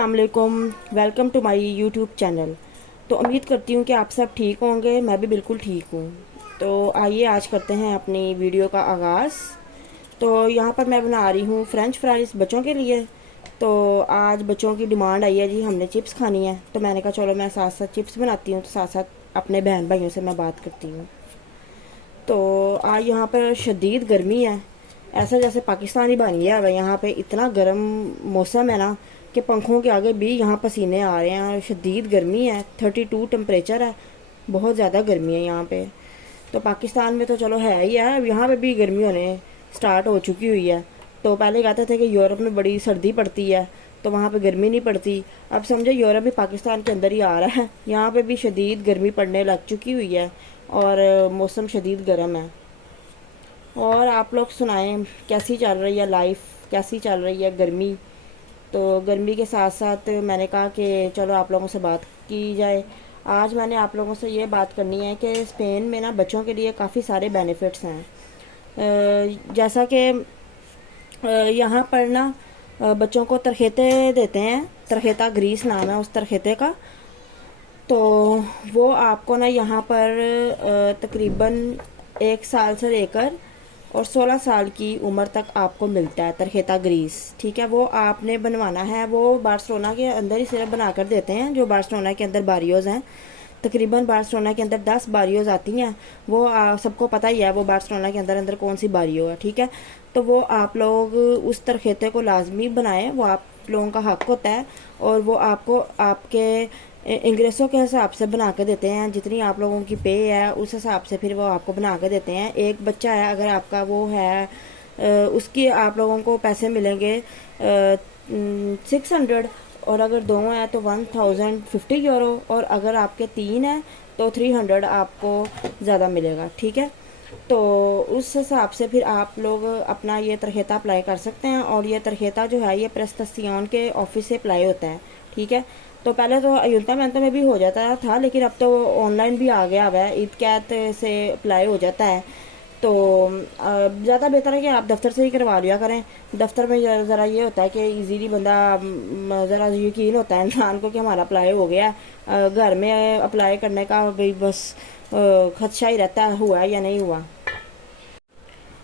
अस्सलाम वालेकुम, welcome to my YouTube channel. तो उम्मीद करती हूँ कि आप सब ठीक होंगे, मैं भी बिल्कुल ठीक हूँ। तो आइए आज करते हैं अपनी वीडियो का आगाज़। तो यहाँ पर मैं बना रही हूँ फ्रेंच फ्राइज़ बच्चों के लिए। तो आज बच्चों की डिमांड आई है जी, हमने चिप्स खानी है, तो मैंने कहा चलो मैं साथ साथ चिप्स बनाती हूँ, तो साथ साथ अपने बहन भाइयों से मैं बात करती हूँ। तो आज यहाँ पर शदीद गर्मी है, ऐसा जैसे पाकिस्तान ही बन गया है। यहाँ पे इतना गर्म मौसम है ना कि पंखों के आगे भी यहाँ पसीने आ रहे हैं, और शदीद गर्मी है। 32 टेम्परेचर है, बहुत ज़्यादा गर्मी है यहाँ पे। तो पाकिस्तान में तो चलो है ही है, यहाँ पे भी गर्मी होने स्टार्ट हो चुकी हुई है। तो पहले कहते थे कि यूरोप में बड़ी सर्दी पड़ती है तो वहाँ पे गर्मी नहीं पड़ती। अब समझो यूरोप भी पाकिस्तान के अंदर ही आ रहा है, यहाँ पे भी शदीद गर्मी पड़ने लग चुकी हुई है, और मौसम शदीद गर्म है। और आप लोग सुनाएं, कैसी चल रही है लाइफ, कैसी चल रही है गर्मी। तो गर्मी के साथ साथ मैंने कहा कि चलो आप लोगों से बात की जाए। आज मैंने आप लोगों से ये बात करनी है कि स्पेन में ना बच्चों के लिए काफ़ी सारे बेनिफिट्स हैं। जैसा कि यहाँ पर ना बच्चों को तरखेते देते हैं, तरखेता ग्रीस नाम है उस तरखेते का। तो वो आपको ना यहाँ पर तकरीबन 1 साल से लेकर और 16 साल की उम्र तक आपको मिलता है तरखेता ग्रीस। ठीक है, वो आपने बनवाना है, वो बार्सिलोना के अंदर ही सिर्फ बना कर देते हैं, जो बार्सिलोना के अंदर बारियोज हैं। तकरीबन बार्सिलोना के अंदर 10 बारियोज आती हैं, वो सबको पता ही है वो बार्सिलोना के अंदर अंदर कौन सी बारियो है। ठीक है, तो वो आप लोग उस तरखेते को लाजमी बनाएं, वो आप लोगों का हक होता है, और वो आपको आपके इंग्रेसों के हिसाब से बना के देते हैं। जितनी आप लोगों की पे है उस हिसाब से फिर वो आपको बना के देते हैं। एक बच्चा है अगर आपका वो है, उसकी आप लोगों को पैसे मिलेंगे 600, और अगर दो हैं तो 1050 यूरो, और अगर आपके 3 हैं तो 300 आपको ज़्यादा मिलेगा। ठीक है, तो उस हिसाब से फिर आप लोग अपना ये तरखेता अप्लाई कर सकते हैं। और ये तरखेता जो है ये प्रेस्तासियोन के ऑफिस से अप्लाई होता है। ठीक है, तो पहले तो अयुंतामेंतो में भी हो जाता था, लेकिन अब तो ऑनलाइन भी आ गया हुआ है, ईद कैत से अप्लाई हो जाता है। तो ज़्यादा बेहतर है कि आप दफ्तर से ही करवा लिया करें। दफ्तर में ज़रा ये होता है कि इजीली बंदा ज़रा यकीन होता है इंसान को कि हमारा अप्लाई हो गया। घर में अप्लाई करने का भाई बस खदशा ही रहता है हुआ है या नहीं हुआ।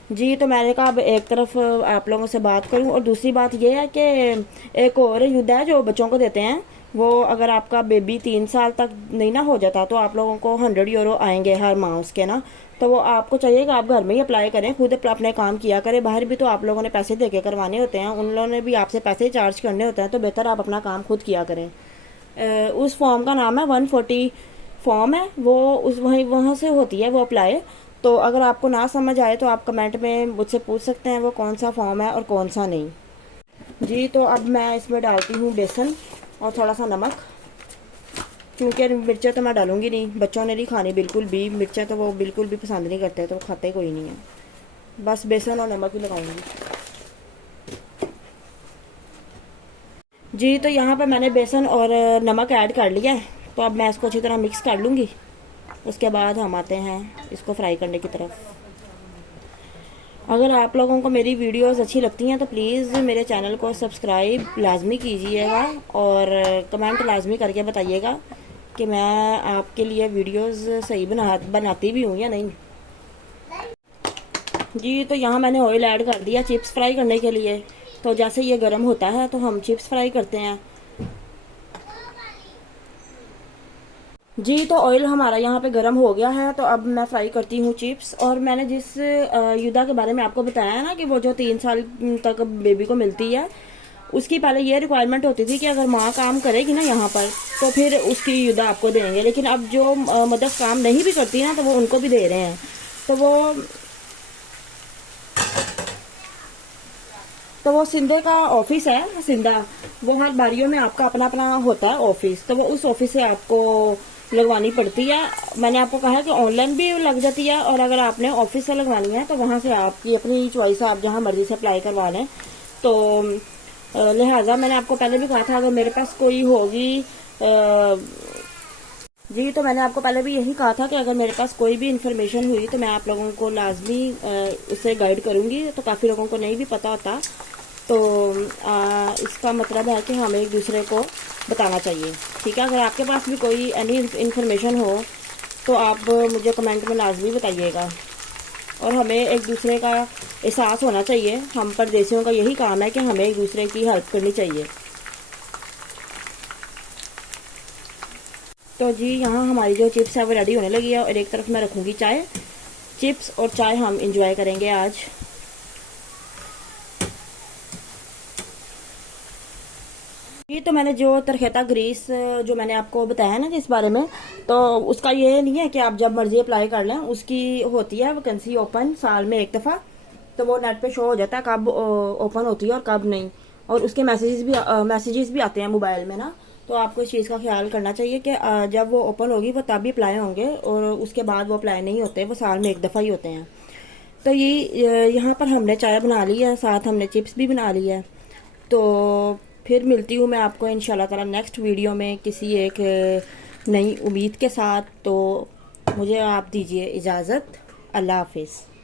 जी, तो मैंने कहा अब एक तरफ आप लोगों से बात करूं, और दूसरी बात यह है कि एक और युद्ध है जो बच्चों को देते हैं। वो अगर आपका बेबी 3 साल तक नहीं ना हो जाता तो आप लोगों को 100 यूरो आएंगे हर माह उसके ना। तो वो आपको चाहिए कि आप घर में ही अप्लाई करें, खुद अपने काम किया करें। बाहर भी तो आप लोगों ने पैसे दे के करवाने होते हैं, उन लोगों ने भी आपसे पैसे चार्ज करने होते हैं, तो बेहतर आप अपना काम खुद किया करें। उस फॉर्म का नाम है 140 फॉर्म है, वो उस वहाँ से होती है वो अप्लाई। तो अगर आपको ना समझ आए तो आप कमेंट में मुझसे पूछ सकते हैं वो कौन सा फॉर्म है और कौन सा नहीं। जी, तो अब मैं इसमें डालती हूँ बेसन और थोड़ा सा नमक, क्योंकि मिर्चें तो मैं डालूंगी नहीं, बच्चों ने नहीं खानी बिल्कुल भी मिर्चें, तो वो बिल्कुल भी पसंद नहीं करते, तो वो खाते कोई नहीं है। बस बेसन और नमक ही लगाऊंगी। जी, तो यहाँ पर मैंने बेसन और नमक ऐड कर लिया है, तो अब मैं इसको अच्छी तरह मिक्स कर लूँगी। उसके बाद हम आते हैं इसको फ्राई करने की तरफ। अगर आप लोगों को मेरी वीडियोस अच्छी लगती हैं तो प्लीज़ मेरे चैनल को सब्सक्राइब लाजमी कीजिएगा, और कमेंट लाजमी करके बताइएगा कि मैं आपके लिए वीडियोस सही बनाती भी हूँ या नहीं। जी, तो यहाँ मैंने ऑयल ऐड कर दिया चिप्स फ्राई करने के लिए। तो जैसे ये गर्म होता है तो हम चिप्स फ्राई करते हैं। जी, तो ऑयल हमारा यहाँ पे गर्म हो गया है, तो अब मैं फ्राई करती हूँ चिप्स। और मैंने जिस युद्धा के बारे में आपको बताया है ना कि वो जो 3 साल तक बेबी को मिलती है, उसकी पहले ये रिक्वायरमेंट होती थी कि अगर माँ काम करेगी ना यहाँ पर तो फिर उसकी युद्धा आपको देंगे। लेकिन अब जो मदर्स काम नहीं भी करती ना तो वो उनको भी दे रहे हैं। तो वो सिंधे का ऑफिस है, सिंधा, वो हर बारियों में आपका अपना अपना होता है ऑफिस, तो वो उस ऑफिस से आपको लगवानी पड़ती है। मैंने आपको कहा कि ऑनलाइन भी लग जाती है, और अगर आपने ऑफिस से लगवानी है तो वहाँ से आपकी अपनी चॉइस है, आप जहाँ मर्जी से अप्लाई करवा लें। तो लिहाजा मैंने आपको पहले भी कहा था अगर मेरे पास कोई होगी जी, तो मैंने आपको पहले भी यही कहा था कि अगर मेरे पास कोई भी इन्फॉर्मेशन हुई तो मैं आप लोगों को लाजमी उससे गाइड करूँगी। तो काफ़ी लोगों को नहीं भी पता होता, तो इसका मतलब है कि हमें एक दूसरे को बताना चाहिए। ठीक है, अगर आपके पास भी कोई एनी इन्फॉर्मेशन हो तो आप मुझे कमेंट में लाजमी बताइएगा। और हमें एक दूसरे का एहसास होना चाहिए, हम परदेशियों का यही काम है कि हमें एक दूसरे की हेल्प करनी चाहिए। तो जी यहाँ हमारी जो चिप्स है वो रेडी होने लगी है, और एक तरफ मैं रखूँगी चाय। चिप्स और चाय हम इंजॉय करेंगे आज। ये तो मैंने जो तरखेता ग्रीस जो मैंने आपको बताया ना जिस बारे में, तो उसका ये नहीं है कि आप जब मर्जी अप्लाई कर लें। उसकी होती है वैकेंसी ओपन साल में एक दफ़ा, तो वो नेट पे शो हो जाता है कब ओपन होती है और कब नहीं। और उसके मैसेजेस भी आते हैं मोबाइल में ना। तो आपको इस चीज़ का ख्याल करना चाहिए कि जब वो ओपन होगी वो तभी अप्लाई होंगे, और उसके बाद वो अप्लाई नहीं होते, वो साल में एक दफ़ा ही होते हैं। तो ये यहाँ पर हमने चाय बना ली है, साथ हमने चिप्स भी बना ली है। तो फिर मिलती हूँ मैं आपको इंशाल्लाह ताला नेक्स्ट वीडियो में किसी एक नई उम्मीद के साथ। तो मुझे आप दीजिए इजाज़त। अल्लाह हाफिज़।